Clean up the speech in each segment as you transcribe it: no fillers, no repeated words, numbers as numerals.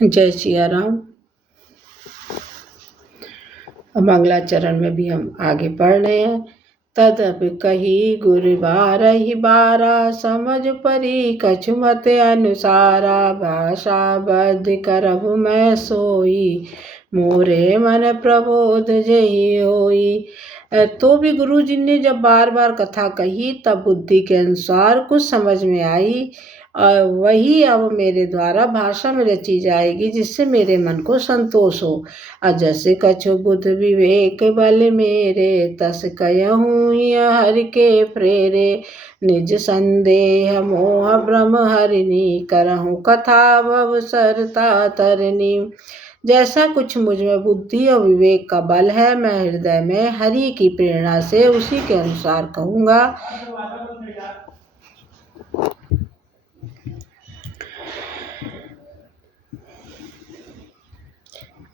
जय सिया राम। मंगलाचरण में भी हम आगे पढ़ रहे हैं। तदप कही गुरु बारहि बारा, समझ परी कछु मत अनुसारा। भाषा बद्ध करहु मैं सोई, मोरे मन प्रबोध जही होई। तो भी गुरु जी ने जब बार बार कथा कही तब बुद्धि के अनुसार कुछ समझ में आई, वही अब मेरे द्वारा भाषा में रची जाएगी, जिससे मेरे मन को संतोष हो। जैसे कछु बुद्ध विवेक बल मेरे, तस कहूँ यह हरि के प्रेरे। निज संदेह मोह भ्रम हरिनी, करहूँ कथा भव सरता तरनी। जैसा कुछ मुझ में बुद्धि और विवेक का बल है, मैं हृदय में हरि की प्रेरणा से उसी के अनुसार कहूँगा।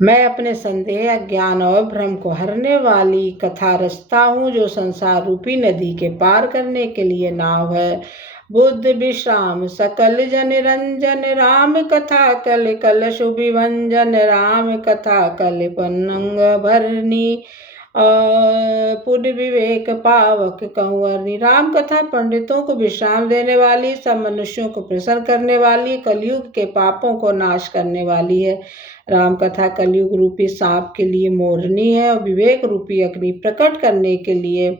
मैं अपने संदेह, अज्ञान और भ्रम को हरने वाली कथा रचता हूँ, जो संसार रूपी नदी के पार करने के लिए नाव है। बुद्ध विश्राम सकल जन रंजन, राम कथा कल कल शुभिभंजन। राम कथा कल पन्नंग भरनी, पुण्य विवेक पावक कंवरनी। राम कथा पंडितों को विश्राम देने वाली, सब मनुष्यों को प्रसन्न करने वाली, कलयुग के पापों को नाश करने वाली है। राम कथा कलयुग रूपी सांप के लिए मोरनी है, और विवेक रूपी अग्नि प्रकट करने के लिए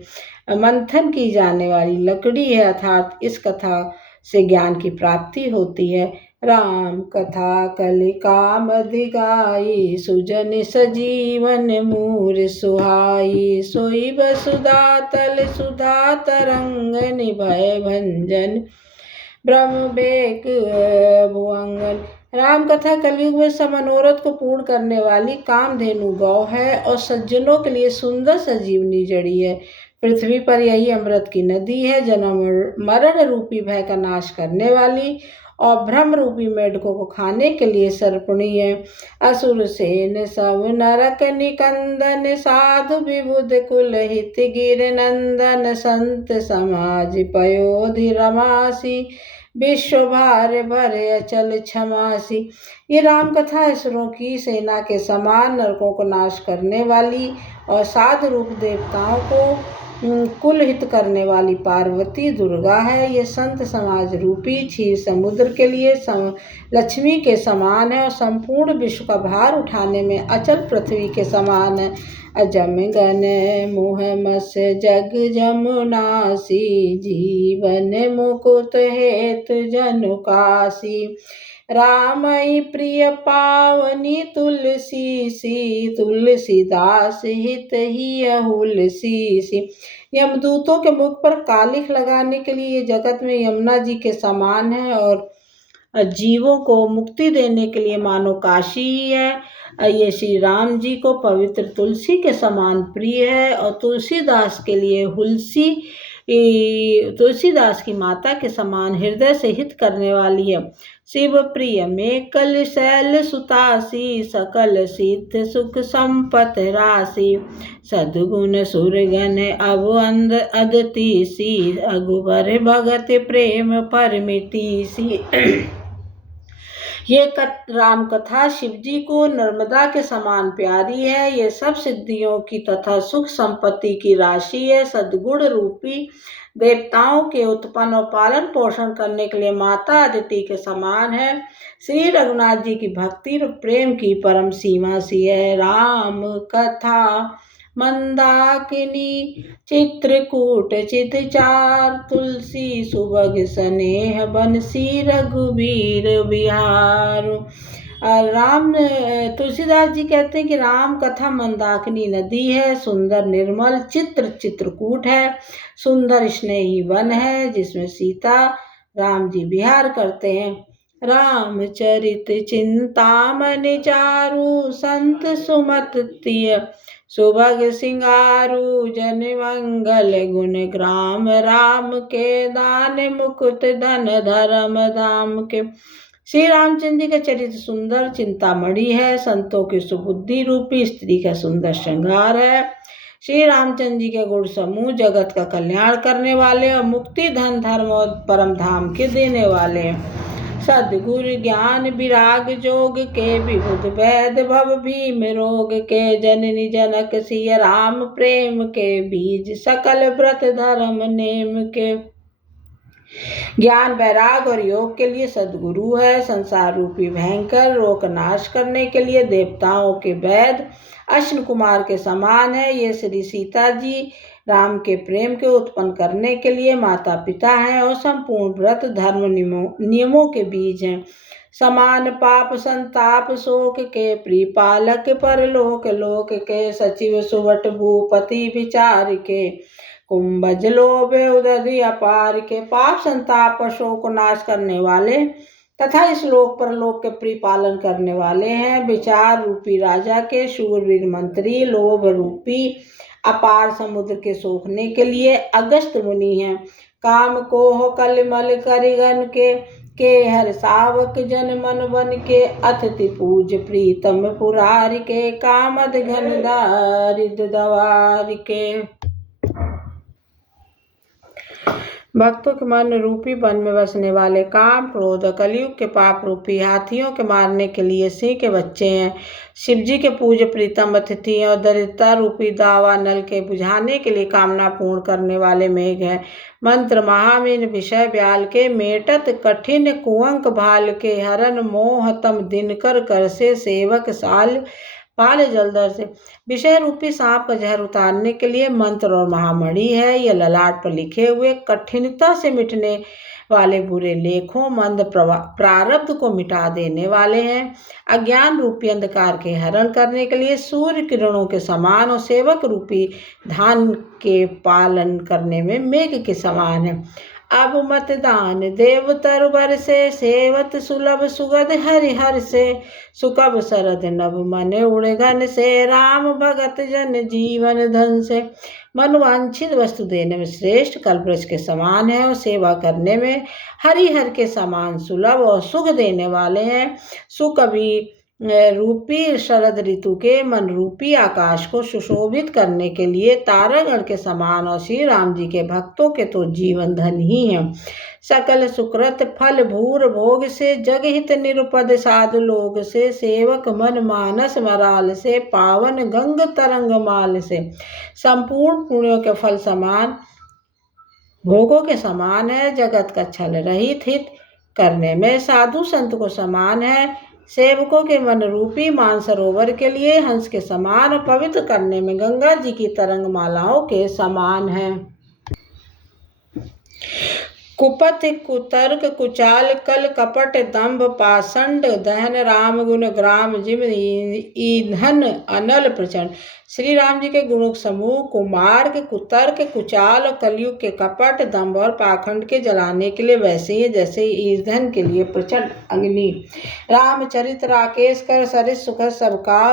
मंथन की जाने वाली लकड़ी है। अर्थात इस कथा से ज्ञान की प्राप्ति होती है। राम कथा कलि काम अधिगाई, सुजन सजीवन मूर सुहाई। सोई वसुधा तल सुधा तरंग, निभय भंजन ब्रह्म बेक भुअंगन। राम कथा कलयुग में सब मनोरथ को पूर्ण करने वाली कामधेनु गौ है, और सज्जनों के लिए सुंदर सजीवनी जड़ी है। पृथ्वी पर यही अमृत की नदी है, जन्म मरण रूपी भय का नाश करने वाली, और भ्रम रूपी मेढकों को खाने के लिए सर्पणी है। असुर सेन सब नरक निकंदन, साधु विबुध कुल हित गिर नंदन। संत समाज पयोधि रमासी, विश्व भार भरे अचल क्षमासी। ये राम कथा असुरों की सेना के समान नरकों को नाश करने वाली, और साधु रूप देवताओं को कुल हित करने वाली पार्वती दुर्गा है। ये संत समाज रूपी क्षीर समुद्र के लिए लक्ष्मी के समान है, और संपूर्ण विश्व का भार उठाने में अचल पृथ्वी के समान है। अजम गण मोह मस जग जमुनासी, जीवन मुकुत हेतु जनु कासी। रामई प्रिय पावनी तुलसी सी, तुलसीदास हित ही हुलसी सी। यमदूतों के मुख पर कालिख लगाने के लिए ये जगत में यमुना जी के समान है, और जीवों को मुक्ति देने के लिए मानो काशी ही है। ये श्री राम जी को पवित्र तुलसी के समान प्रिय है, और तुलसीदास के लिए हुलसी तुलसीदास की माता के समान हृदय से हित करने वाली है। शिव प्रिय में कल शैल सुतासी, सकल सिद्ध सुख संपत राशि। सद्गुण सुरगन अब अंध अदतीसी, अगुबर भगत प्रेम परमितीसी। ये राम कथा शिव जी को नर्मदा के समान प्यारी है। ये सब सिद्धियों की तथा सुख संपत्ति की राशि है। सद्गुण रूपी देवताओं के उत्पन्न और पालन पोषण करने के लिए माता अदिति के समान है। श्री रघुनाथ जी की भक्ति और प्रेम की परम सीमा सी है। राम कथा मंदाकिनी चित्रकूट चितचार, तुलसी सुभग स्नेह बंसी रघुबीर बिहार। राम तुलसीदास जी कहते हैं कि राम कथा मंदाकिनी नदी है, सुंदर निर्मल चित्रकूट है, सुंदर स्नेही वन है, जिसमें सीता राम जी विहार करते हैं। रामचरित चिंतामणि चारु, संत सुमत तिय सुभग सिंगारू। जन मंगल गुण ग्राम, राम के दान मुकुट धन धर्म धाम के। श्री रामचंद्र जी का चरित्र सुंदर चिंतामणि है, संतों की सुबुद्धि रूपी स्त्री का सुंदर श्रृंगार है। श्री रामचंद्र जी के गुण समूह जगत का कल्याण करने वाले, और मुक्ति धन धर्म और परम धाम के देने वाले हैं। सद्गुरु ज्ञान विराग जोग के विबुध वैद भव भीम रोग के जननी जनक सिय राम प्रेम के बीज सकल व्रत धर्म नेम के। ज्ञान वैराग और योग के लिए सद्गुरु है, संसार रूपी भयंकर रोग नाश करने के लिए देवताओं के वैद अश्विन कुमार के समान है। ये श्री सीता जी राम के प्रेम के उत्पन्न करने के लिए माता पिता हैं और संपूर्ण व्रत धर्म नियमों के बीज हैं। समान पाप संताप शोक के प्रिपालक परलोक लोक के सचिव सुवट भूपति विचार के कुंभज लोभ उदधि अपार के। पाप संताप और शोक को नाश करने वाले तथा इस लोक परलोक के परिपालन करने वाले हैं। विचार रूपी राजा के शूरवीर मंत्री लोभ रूपी अपार समुद्र के सोखने के लिए अगस्त मुनि हैं। काम कोह कलमल करिगन के हर सावक जन मन बन के अतिथि पूज प्रीतम पुरार के कामद घन दारिद दवार के। भक्तों के मन रूपी वन में बसने वाले काम क्रोध कलयुग के पाप रूपी हाथियों के मारने के लिए सिंह के बच्चे हैं। शिव जी के पूज्य प्रीतम अतिथि हैं और दरिद्रता रूपी दावा नल के बुझाने के लिए कामना पूर्ण करने वाले मेघ हैं। मंत्र महामीन विषय ब्याल के मेटत कठिन कुंवक भाल के हरन मोह तम दिनकर कर से सेवक साल पाल जलधर से। विषय रूपी सांप का जहर उतारने के लिए मंत्र और महामणि है। यह ललाट पर लिखे हुए कठिनता से मिटने वाले बुरे लेखों मंद प्रारब्ध को मिटा देने वाले हैं। अज्ञान रूपी अंधकार के हरण करने के लिए सूर्य किरणों के समान और सेवक रूपी धान के पालन करने में मेघ के समान है। अब मतदान देवतर बर से सेवत सुलभ सुगध हरिहर से सुकब सरद नभ मन उड़गन से राम भगत जन जीवन धन से। मनवांछित वस्तु देने में श्रेष्ठ कल्पवृक्ष के समान है और सेवा करने में हरिहर के समान सुलभ और सुख देने वाले हैं। सुकवि रूपी शरद ऋतु के मन रूपी आकाश को सुशोभित करने के लिए तारागण के समान और श्री राम जी के भक्तों के तो जीवन धन ही है। सकल सुकृत फल भूर भोग से जगहित निरुपद साधु लोग से सेवक मन मानस मराल से पावन गंग तरंग माल से। संपूर्ण पुण्यों के फल समान भोगों के समान है। जगत का छल रहित हित करने में साधु संत को समान है। सेवकों के मन रूपी मानसरोवर के लिए हंस के समान और पवित्र करने में गंगा जी की तरंग मालाओं के समान है। कुपथ कुतर्क कुचाल कल कपट दंभ पाषंड दहन राम गुण ग्राम जिम ईंधन अनल प्रचंड। श्री राम जी के गुणों समूह कुमार्ग कुतर्क कुचाल और कलयुग के कपट दंभ और पाखंड के जलाने के लिए वैसे ही जैसे ईंधन के लिए प्रचंड अग्नि। रामचरित राकेश कर सरिस सुख सबका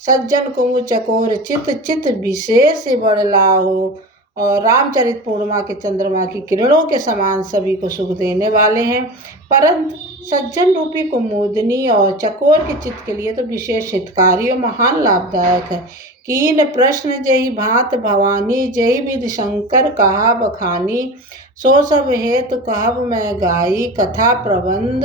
सज्जन कुमु चकोर चित चित विशेष बड़ला हो। और रामचरित पूर्णिमा के चंद्रमा की किरणों के समान सभी को सुख देने वाले हैं। परंतु सज्जन रूपी कुमुदनी और चकोर के चित्त के लिए तो विशेष हितकारी और महान लाभदायक है। कीन प्रश्न जही भांत भवानी जही विधि शंकर कहा बखानी सो सब हेतु कहब मैं गाई कथा प्रबंध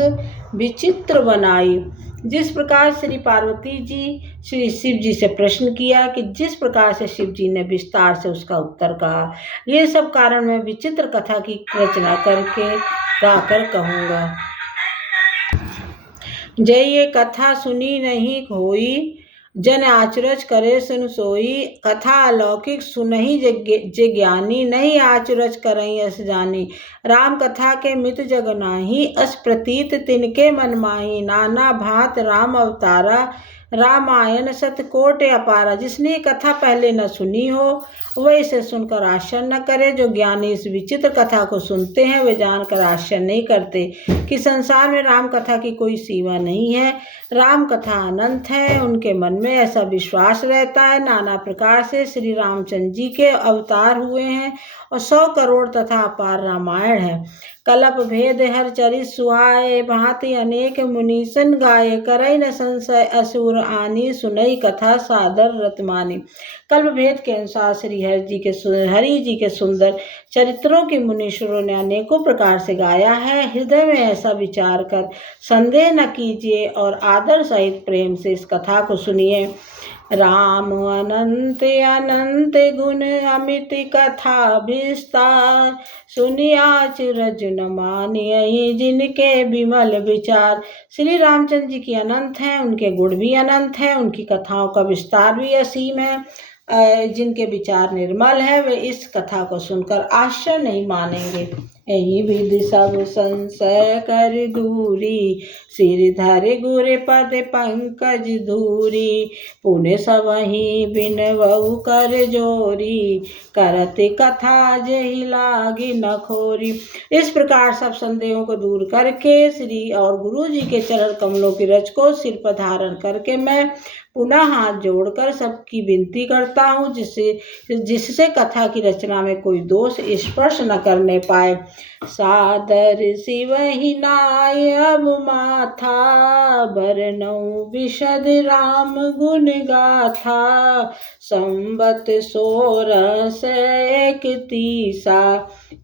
विचित्र बनाई। जिस प्रकार श्री पार्वती जी श्री शिव जी से प्रश्न किया कि जिस प्रकार से शिव जी ने विस्तार से उसका उत्तर कहा, ये सब कारण मैं विचित्र कथा की रचना करके गाकर कहूँगा। जय ये कथा सुनी नहीं होई जन आचरज करे सुन सोई। कथा अलौकिक सुनहि जे ज्ञानी नहीं आचरज करई अस जानी। राम कथा के मित जग नाही अस प्रतीत तिनके मन माही। नाना भांत राम अवतारा रामायण सतकोट अपारा। जिसने ये कथा पहले न सुनी हो वह इसे सुनकर आश्चर्य न करे। जो ज्ञानी इस विचित्र कथा को सुनते हैं वे जानकर आश्चर्य नहीं करते कि संसार में राम कथा की कोई सीमा नहीं है। राम कथा अनंत है। उनके मन में ऐसा विश्वास रहता है नाना प्रकार से श्री रामचंद्र जी के अवतार हुए हैं और 100 करोड़ तथा अपार रामायण है। कलप भेद हर चरित सुहाए, भांति अनेक मुनीसन गाये, करई न संशय असुर आनी, सुनई कथा सादर रतमानी। कल्प भेद के अनुसार श्री हरि जी के सुंदर चरित्रों की मुनीश्वरों ने अनेकों प्रकार से गाया है। हृदय में ऐसा विचार कर संदेह न कीजिए और आदर सहित प्रेम से इस कथा को सुनिए। राम अनंत अनंत गुण अमित कथा विस्तार, सुनिया अचरज न मानियहि जिनके विमल विचार। श्री रामचंद्र जी की अनंत हैं, उनके गुण भी अनंत हैं, उनकी कथाओं का विस्तार भी असीम है। जिनके विचार निर्मल है वे इस कथा को सुनकर आश्चर्य नहीं मानेंगे। यही विधि सब संशय कर दूरी, सिर धर गुर पद पंकज धूरी, पुण्य सबहि बिनवहु कर जोरी, करत कथा जेहि लागी न खोरी। इस प्रकार सब संदेहों को दूर करके श्री और गुरु जी के चरण कमलों की रज को सिर पर धारण करके मैं पुनः हाथ जोड़कर सबकी विनती करता हूँ, जिससे कथा की रचना में कोई दोष स्पर्श न करने पाए। सादर शिवहि नाय अब माथा, बरनऊ विशद राम गुण गाथा, संबत 1631,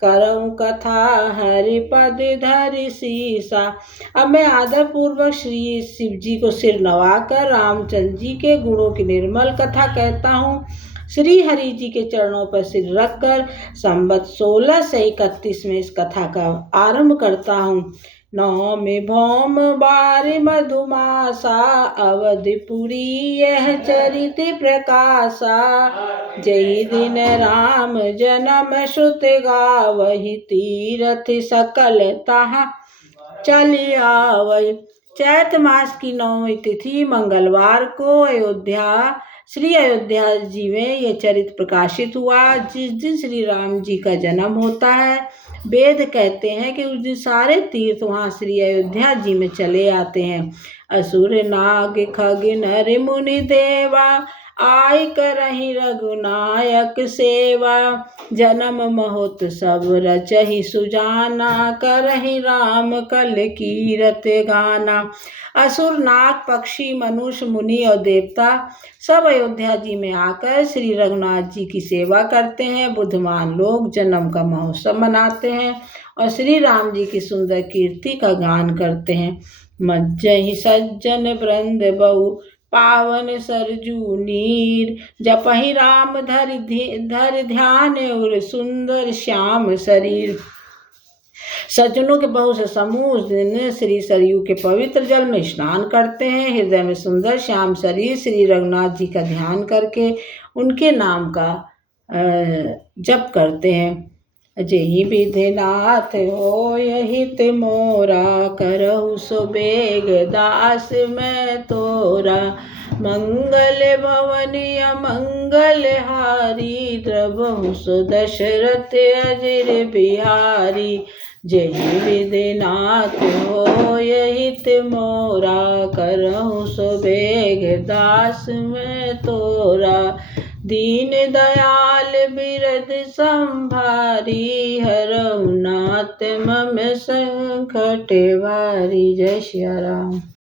करऊँ कथा हरि पद धरि सीसा। अब मैं आदर पूर्वक श्री शिव जी को सिर नवाकर रामचंद्र जी के गुणों की निर्मल कथा कहता हूँ। श्री हरि जी के चरणों पर सिर रखकर संबत 1631 में इस कथा का आरंभ करता हूँ। नौमि भौम बार मधुमासा, अवधपुरी यह चरित प्रकाशा, जय दिन राम जन्म श्रुत गावहि, तीरथ सकल तहाँ चलि आवै। चैत मास की 9वीं तिथि मंगलवार को श्री अयोध्या जी में ये चरित्र प्रकाशित हुआ। जिस दिन श्री राम जी का जन्म होता है, वेद कहते हैं कि उस दिन सारे तीर्थ वहाँ श्री अयोध्या जी में चले आते हैं। असुर नाग खग नर मुनि देवा, आय करहि रघुनायक सेवा, जन्म महोत्सव रचहि सुजाना, करहि राम कल कीरत गाना। असुर नाग पक्षी मनुष्य मुनि और देवता सब अयोध्या जी में आकर श्री रघुनाथ जी की सेवा करते हैं। बुद्धिमान लोग जन्म का महोत्सव मनाते हैं और श्री राम जी की सुंदर कीर्ति का गान करते हैं। मज्जहि सज्जन वृंद बहु, पावन सरजू नीर, जपहि राम धर ध्यान, और सुंदर श्याम शरीर। सज्जनों के बहुत से समूह उस दिन श्री सरयू के पवित्र जल में स्नान करते हैं। हृदय में सुंदर श्याम शरीर श्री रघुनाथ जी का ध्यान करके उनके नाम का जप करते हैं। जेहि विधिनाथ होय हित मोरा, करहु सो बेग दास मैं तोरा, मंगल भवन अमंगल हारी, द्रवहु सो दशरथ अजिर बिहारी। जेहि विधिनाथ होय हित मोरा, करहु सो बेग दास मैं तोरा, दीन दयाल बिरद संभारी, हरहु नाथ मम संकट भारी। जय श्री राम।